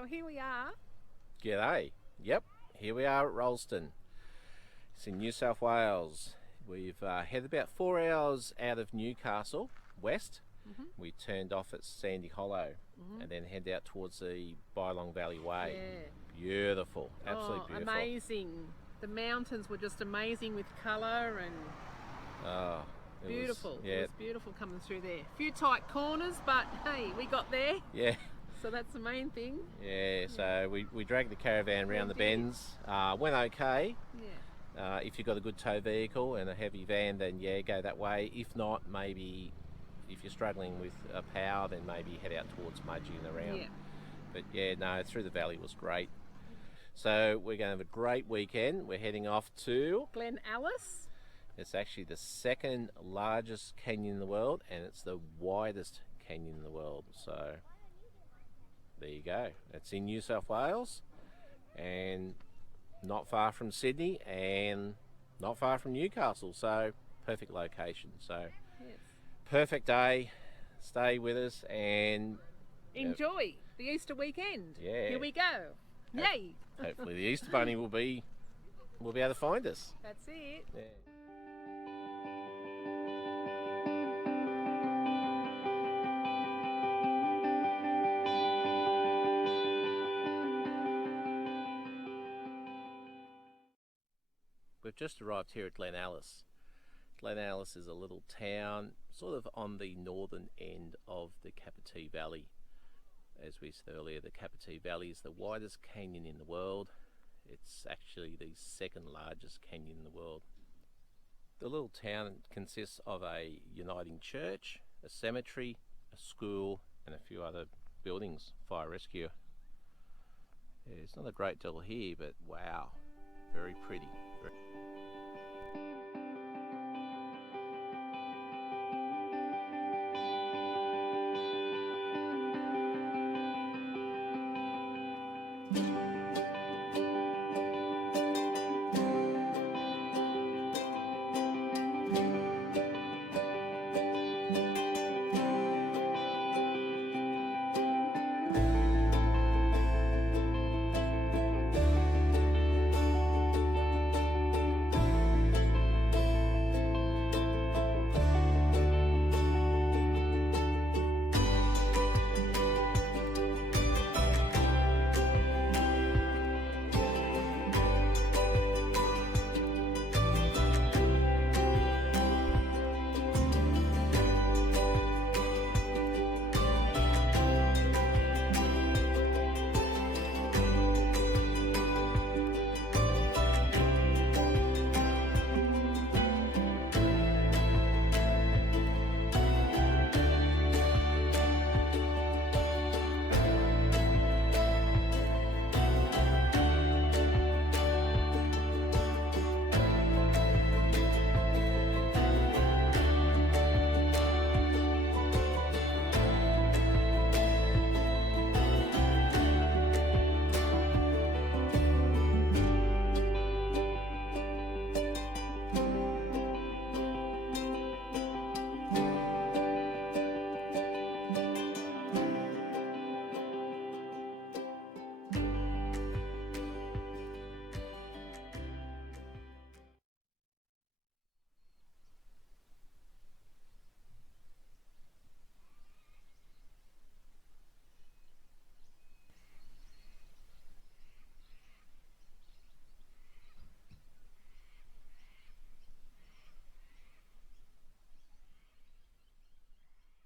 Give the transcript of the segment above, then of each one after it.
So here we are. G'day. Yep, here we are at Rolleston. It's in New South Wales. We've headed about 4 hours out of Newcastle, west. We turned off at Sandy Hollow and then head out towards the Bylong Valley Way. Yeah. Beautiful, absolutely beautiful. Amazing. The mountains were just amazing with colour and beautiful. It was beautiful coming through there. A few tight corners, but hey, we got there. Yeah. So that's the main thing. Yeah, so we dragged the caravan round the bends. Went okay. Yeah. If you've got a good tow vehicle and a heavy van, then yeah, go that way. If not, maybe if you're struggling with a power, then maybe head out towards Mudgee and around. Yeah. But yeah, no, through the valley was great. So we're going to have a great weekend. We're heading off to Glen Davis. It's actually the second largest canyon in the world, and it's the widest canyon in the world. So there you go. It's in New South Wales and not far from Sydney and not far from Newcastle. So perfect location. So Yes. perfect day. Stay with us and Enjoy the Easter weekend. Yeah. Here we go. Yay. hopefully the Easter Bunny will be able to find us. That's it. Yeah. We've just arrived here at Glen Davis. Glen Davis is a little town sort of on the northern end of the Capertee Valley. As we said earlier, the Capertee Valley is the widest canyon in the world. It's actually the second largest canyon in the world. The little town consists of a uniting church, a cemetery, a school and a few other buildings, fire rescue. Yeah, it's not a great deal here, but wow, very pretty.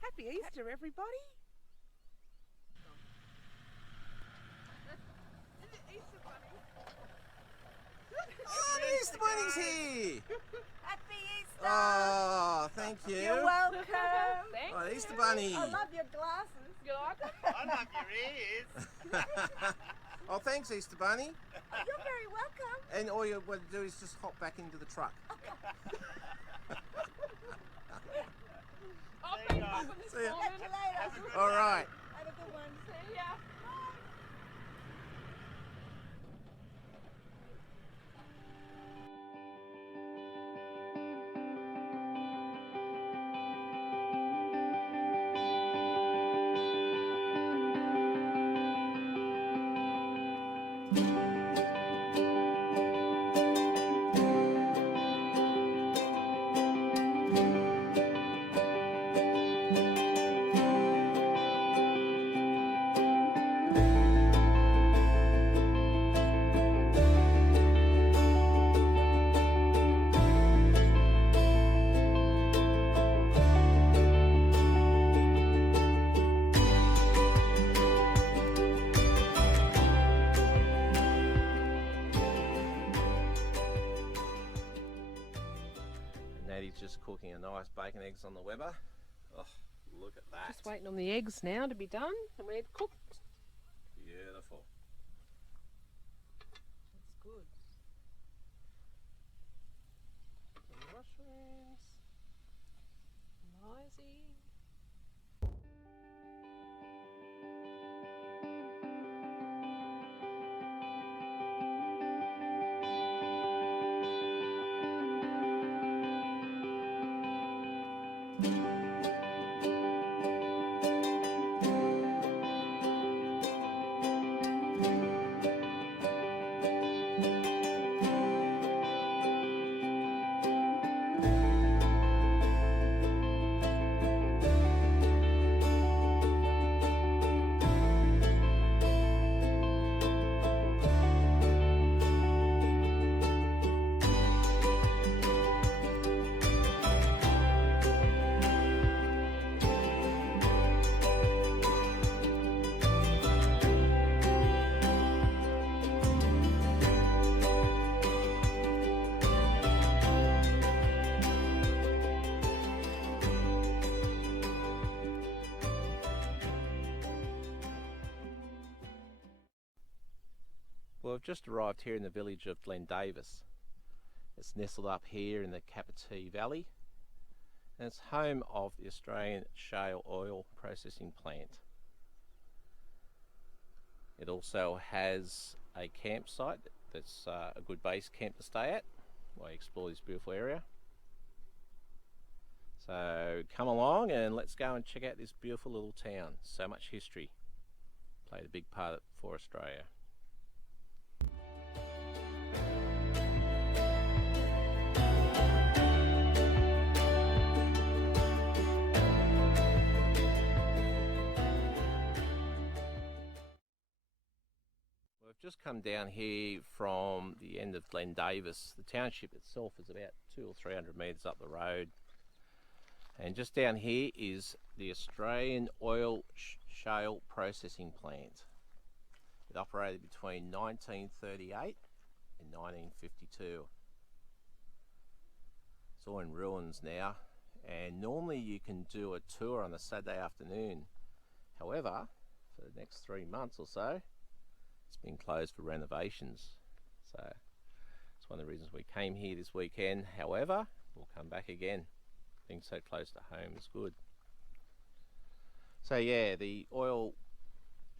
Happy Easter, everybody. Easter Bunny. Oh, the Easter Bunny's here! Happy Easter! Oh, thank you. You're welcome. Thank Oh, the Easter Bunny. I love your glasses. You like it? I love your ears. Oh, thanks, Easter Bunny. You're very welcome. And all you want to do is just hop back into the truck. I've There you been go. hopping this See ya. morning. Catch you later. All right. Have a good one. See ya. She's just cooking a nice bacon eggs on the Weber. Oh, look at that. Just waiting on the eggs now to be done and we're cooked. Beautiful. That's good. Some mushrooms. Lizzie. Well, I've just arrived here in the village of Glen Davis. It's nestled up here in the Capertee Valley, and it's home of the Australian Shale oil processing plant. It also has a campsite that's a good base camp to stay at while you explore this beautiful area. So come along and let's go and check out this beautiful little town. So much history played a big part for Australia. We've just come down here from the end of Glen Davis. The township itself is about 200 or 300 metres up the road. And just down here is the Australian Oil Shale Processing Plant. It operated between 1938 and 1952. It's all in ruins now, and normally you can do a tour on a Saturday afternoon. However, for the next 3 months or so, it's been closed for renovations. So it's one of the reasons we came here this weekend. However, we'll come back again. Being so close to home is good. So yeah, the oil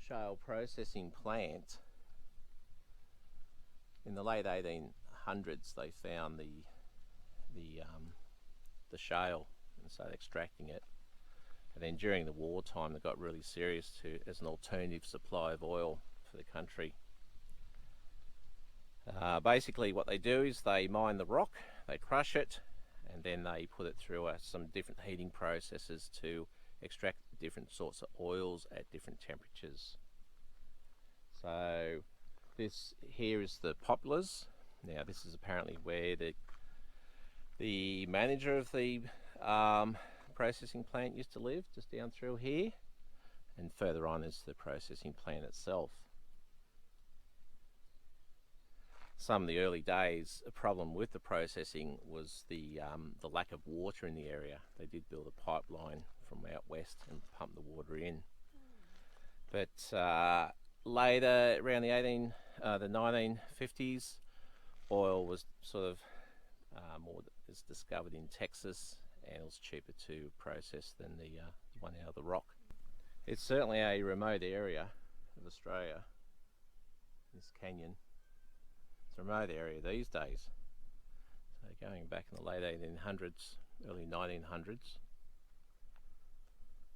shale processing plant, in the late 1800s they found the shale and started extracting it, and then during the wartime they got really serious as an alternative supply of oil for the country. Basically what they do is they mine the rock, they crush it, and then they put it through some different heating processes to extract different sorts of oils at different temperatures. So this here is the poplars. Now this is apparently where the manager of the processing plant used to live, just down through here, and further on is the processing plant itself. Some of the early days, a problem with the processing was the lack of water in the area. They did build a pipeline from out west and pump the water in. But later, around the 1950s, oil was sort of is discovered in Texas, and it was cheaper to process than the one out of the rock. It's certainly a remote area of Australia, this canyon. It's a remote area these days. So going back in the late 1800s, early 1900s,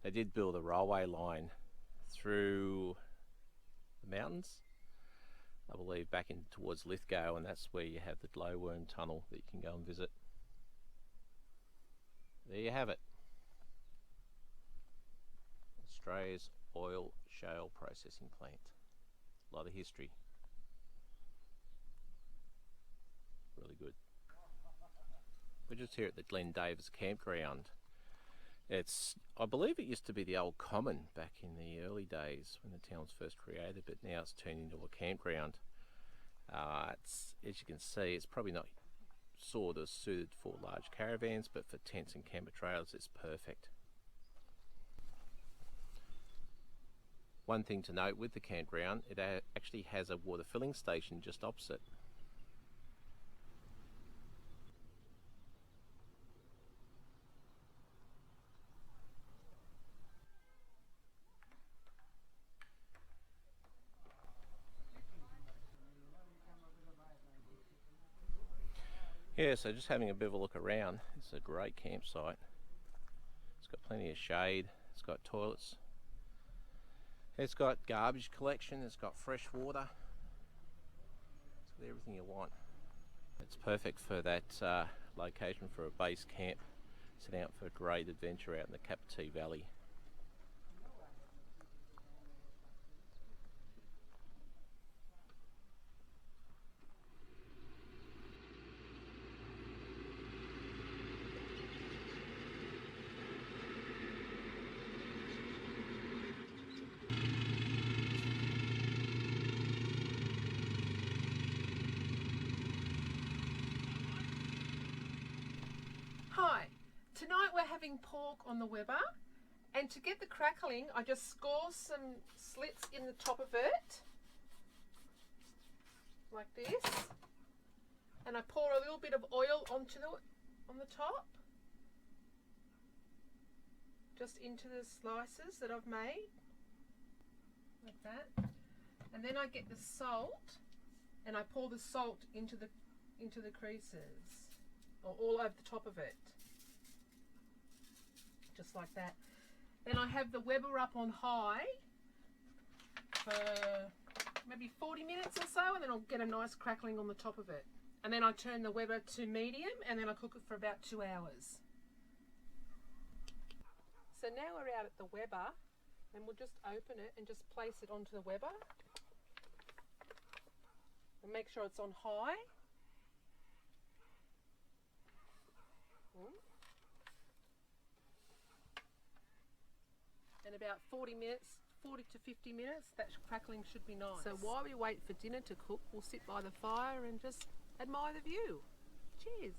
they did build a railway line through the mountains, I believe back in towards Lithgow, and that's where you have the glowworm tunnel that you can go and visit. There you have it. Australia's oil shale processing plant. A lot of history. Really good. We're just here at the Glen Davis campground. I believe it used to be the old common back in the early days when the town was first created, but now it's turned into a campground. As you can see, it's probably not sort of suited for large caravans, but for tents and camper trailers it's perfect. One thing to note with the campground, it actually has a water filling station just opposite. Yeah, so just having a bit of a look around, it's a great campsite. It's got plenty of shade, it's got toilets, it's got garbage collection, it's got fresh water, it's got everything you want. It's perfect for that location for a base camp, setting out for a great adventure out in the Capertee Valley. Hi, tonight we're having pork on the Weber, and to get the crackling I just score some slits in the top of it, like this, and I pour a little bit of oil on the top, just into the slices that I've made, like that, and then I get the salt and I pour the salt into the creases, or all over the top of it, just like that. Then I have the Weber up on high for maybe 40 minutes or so, and then I'll get a nice crackling on the top of it. And then I turn the Weber to medium, and then I cook it for about 2 hours. So now we're out at the Weber, and we'll just open it and just place it onto the Weber. And make sure it's on high. And about 40 to 50 minutes, that crackling should be nice. So while we wait for dinner to cook, we'll sit by the fire and just admire the view. Cheers.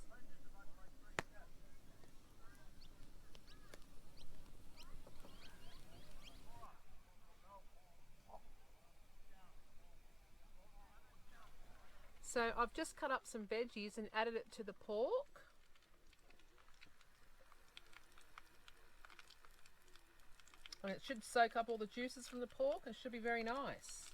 So I've just cut up some veggies and added it to the pork. And it should soak up all the juices from the pork and it should be very nice.